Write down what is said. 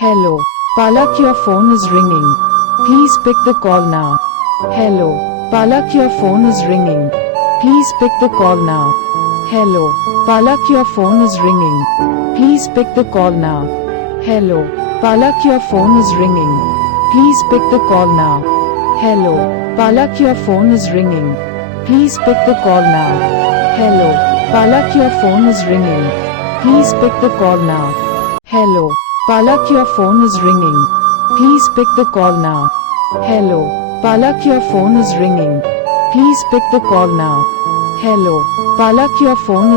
Hello. Palak, your phone is ringing. Please pick the call now. Hello. Palak, your phone is ringing. Please pick the call now. Hello. Palak, your phone is ringing. Please pick the call now. Hello. Palak, your phone is ringing. Please pick the call now. Hello. Palak, your phone is ringing. Please pick the call now. Hello. Palak, your phone is ringing. Please pick the call now. Hello. Palak, your phone is ringing. Please pick the call now. Hello. Palak, your phone is ringing. Please pick the call now. Hello. Palak, your phone is